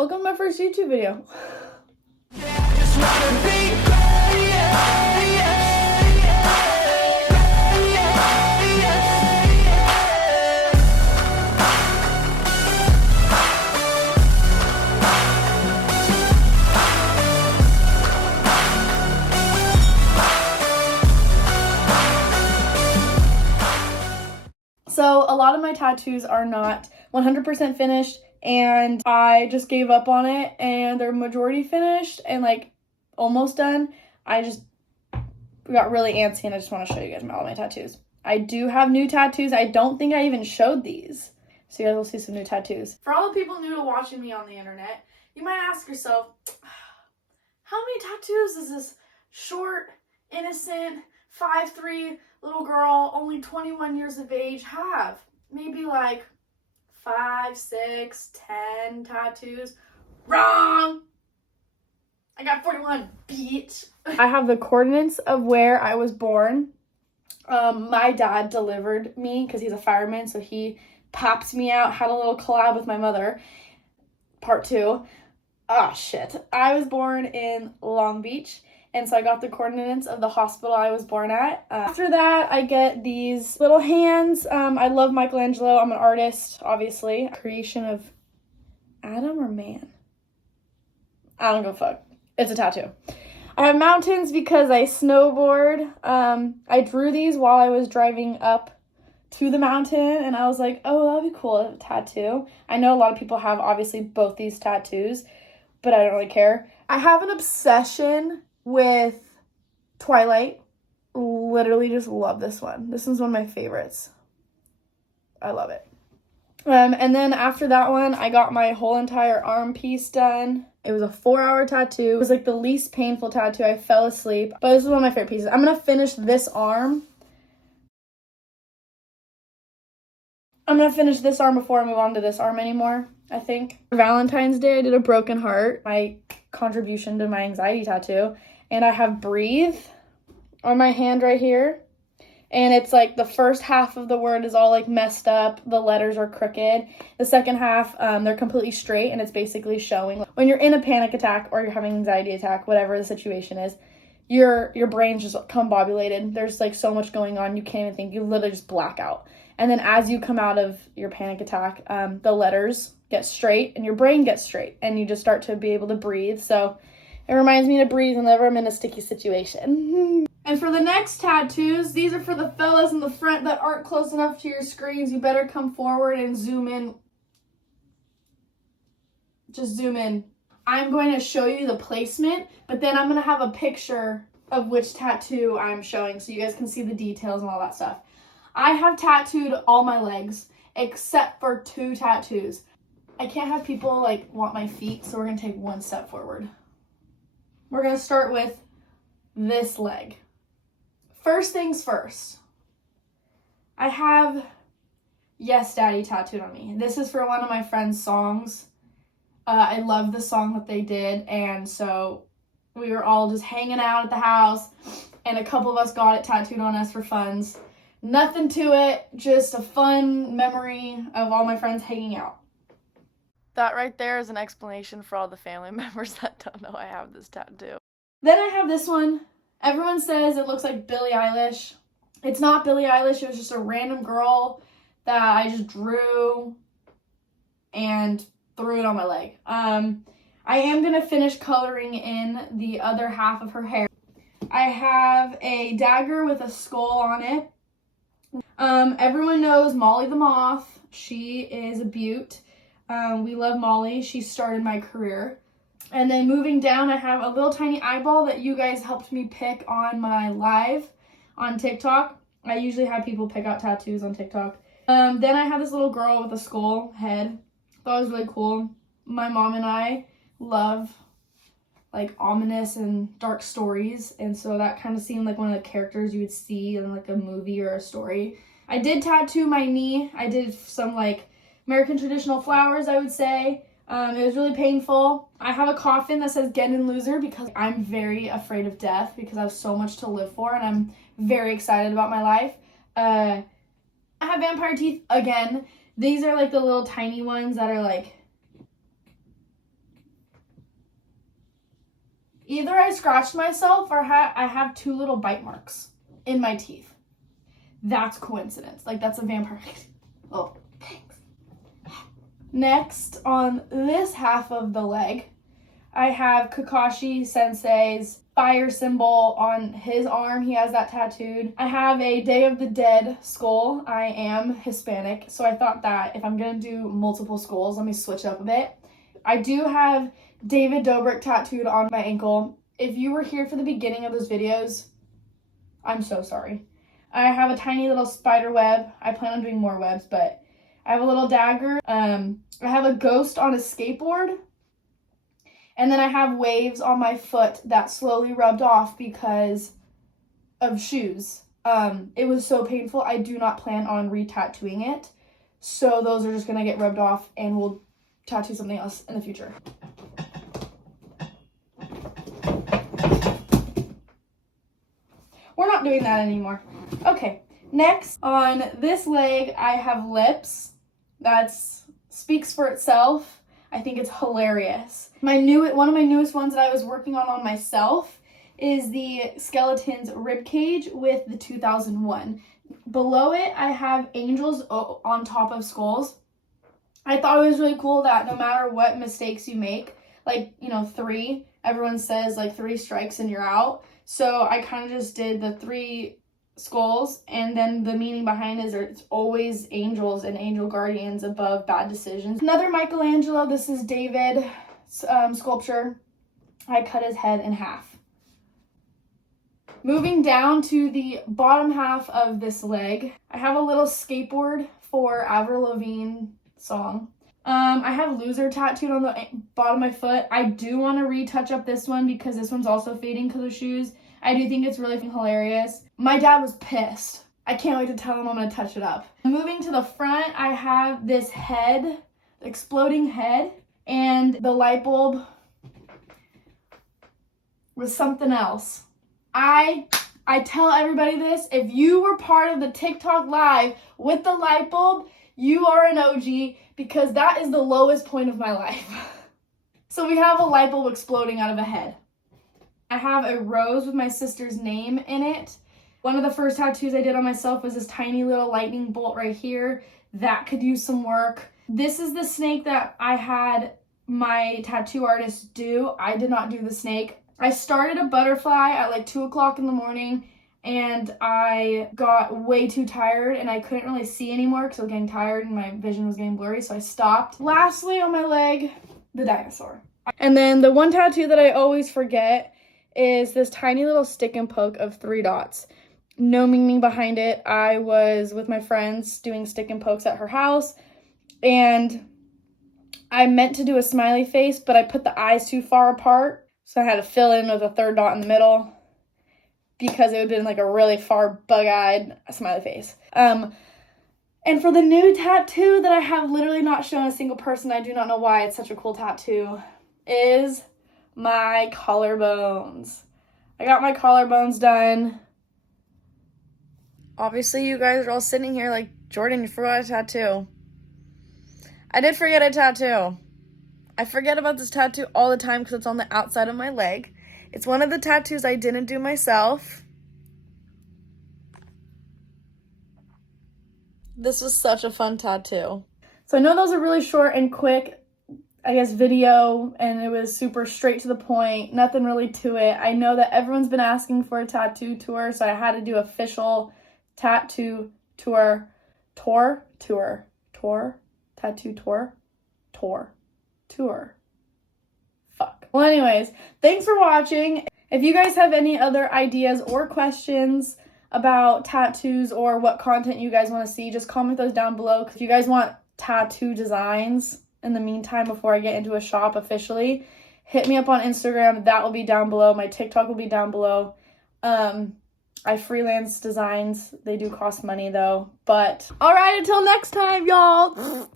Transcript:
Welcome to my first YouTube video. So a lot of my tattoos are not 100% finished, and I just gave up on it, and they're majority finished and like almost done. I just got really antsy and I just want to show you guys all my tattoos. I do have new tattoos. I don't think I even showed these. So you guys will see some new tattoos. For all the people new to watching me on the internet, you might ask yourself, how many tattoos does this short, innocent, 5'3" little girl, only 21 years of age have? Maybe like 5, 6, 10 tattoos. Wrong! I got 41, bitch. I have the coordinates of where I was born. My dad delivered me because he's a fireman, so he popped me out, had a little collab with my mother. Part 2. Oh, shit. I was born in Long Beach, and so I got the coordinates of the hospital I was born at. After that, I get these little hands. I love Michelangelo. I'm an artist, obviously. Creation of Adam or man? I don't give a fuck. It's a tattoo. I have mountains because I snowboard. I drew these while I was driving up to the mountain, and I was like, oh, that'd be cool, a tattoo. I know a lot of people have, obviously, both these tattoos, but I don't really care. I have an obsession with Twilight. Literally just love this one. This one's one of my favorites. I love it. And then after that one, I got my whole entire arm piece done. It was a 4-hour tattoo. It was like the least painful tattoo. I fell asleep, but this is one of my favorite pieces. I'm gonna finish this arm. I'm gonna finish this arm before I move on to this arm anymore, I think. For Valentine's Day, I did a broken heart, my contribution to my anxiety tattoo. And I have breathe on my hand right here. And it's like the first half of the word is all like messed up. The letters are crooked. The second half, they're completely straight, and it's basically showing when you're in a panic attack or you're having an anxiety attack, whatever the situation is, your brain's just combobulated. There's like so much going on, you can't even think. You literally just black out. And then as you come out of your panic attack, the letters get straight and your brain gets straight, and you just start to be able to breathe. So it reminds me to breathe whenever I'm in a sticky situation. And for the next tattoos, these are for the fellas in the front that aren't close enough to your screens. You better come forward and zoom in. Just zoom in. I'm going to show you the placement, but then I'm going to have a picture of which tattoo I'm showing so you guys can see the details and all that stuff. I have tattooed all my legs except for 2 tattoos. I can't have people like want my feet, so we're going to take one step forward. We're going to start with this leg. First things first, I have Yes Daddy tattooed on me. This is for one of my friend's songs. I love the song that they did, and so we were all just hanging out at the house, and a couple of us got it tattooed on us for funs. Nothing to it, just a fun memory of all my friends hanging out. That right there is an explanation for all the family members that don't know I have this tattoo. Then I have this one. Everyone says it looks like Billie Eilish. It's not Billie Eilish. It was just a random girl that I just drew and threw it on my leg. I am going to finish coloring in the other half of her hair. I have a dagger with a skull on it. Everyone knows Molly the Moth. She is a beaut. We love Molly. She started my career. And then moving down, I have a little tiny eyeball that you guys helped me pick on my live on TikTok. I usually have people pick out tattoos on TikTok. Then I have this little girl with a skull head. Thought it was really cool. My mom and I love like ominous and dark stories, and so that kind of seemed like one of the characters you would see in like a movie or a story. I did tattoo my knee. I did some like American traditional flowers, I would say. It was really painful. I have a coffin that says Get In Loser because I'm very afraid of death because I have so much to live for, and I'm very excited about my life. I have vampire teeth again. These are like the little tiny ones that are like Either I scratched myself or I have 2 little bite marks in my teeth. That's coincidence. Like, that's a vampire. Oh, thanks. Next, on this half of the leg, I have Kakashi Sensei's fire symbol on his arm. He has that tattooed. I have a Day of the Dead skull. I am Hispanic, so I thought that if I'm going to do multiple skulls, let me switch up a bit. I do have David Dobrik tattooed on my ankle. If you were here for the beginning of those videos, I'm so sorry. I have a tiny little spider web. I plan on doing more webs, but I have a little dagger. I have a ghost on a skateboard. And then I have waves on my foot that slowly rubbed off because of shoes. It was so painful. I do not plan on re-tattooing it. So those are just going to get rubbed off and we'll tattoo something else in the future. We're not doing that anymore. Okay, next on this leg, I have lips. That speaks for itself. I think it's hilarious. One of my newest ones that I was working on myself is the skeleton's ribcage with the 2001. Below it, I have angels on top of skulls. I thought it was really cool that no matter what mistakes you make, like, 3, everyone says like 3 strikes and you're out. So I kind of just did the 3 skulls, and then the meaning behind it is it's always angels and angel guardians above bad decisions. Another Michelangelo, this is David sculpture. I cut his head in half. Moving down to the bottom half of this leg, I have a little skateboard for Avril Lavigne song. I have loser tattooed on the bottom of my foot. I do want to retouch up this one because this one's also fading because of shoes. I do think it's really hilarious. My dad was pissed. I can't wait to tell him I'm going to touch it up. Moving to the front, I have this head, exploding head, and the light bulb was something else. I tell everybody this, if you were part of the TikTok live with the light bulb, you are an OG because that is the lowest point of my life. So we have a light bulb exploding out of a head. I have a rose with my sister's name in it. One of the first tattoos I did on myself was this tiny little lightning bolt right here. That could use some work. This is the snake that I had my tattoo artist do. I did not do the snake. I started a butterfly at like 2 o'clock in the morning and I got way too tired and I couldn't really see anymore because I was getting tired and my vision was getting blurry, so I stopped. Lastly, on my leg, the dinosaur. And then the one tattoo that I always forget is this tiny little stick and poke of 3 dots. No meaning behind it. I was with my friends doing stick and pokes at her house, and I meant to do a smiley face, but I put the eyes too far apart, so I had to fill in with a 3rd dot in the middle because it would have been like a really far bug-eyed smiley face. And for the new tattoo that I have literally not shown a single person, I do not know why it's such a cool tattoo, is my collarbones. I got my collarbones done. Obviously, you guys are all sitting here like, Jordan, you forgot a tattoo. I did forget a tattoo. I forget about this tattoo all the time because it's on the outside of my leg. It's one of the tattoos I didn't do myself. This was such a fun tattoo. So I know those are really short and quick, I guess, video, and it was super straight to the point, nothing really to it. I know that everyone's been asking for a tattoo tour, so I had to do official tattoo tour. Fuck. Well, anyways, thanks for watching. If you guys have any other ideas or questions about tattoos or what content you guys want to see, just comment those down below. If you guys want tattoo designs in the meantime before I get into a shop officially, hit me up on Instagram. That will be down below. My TikTok will be down below. I freelance designs. They do cost money though. But all right, until next time, y'all.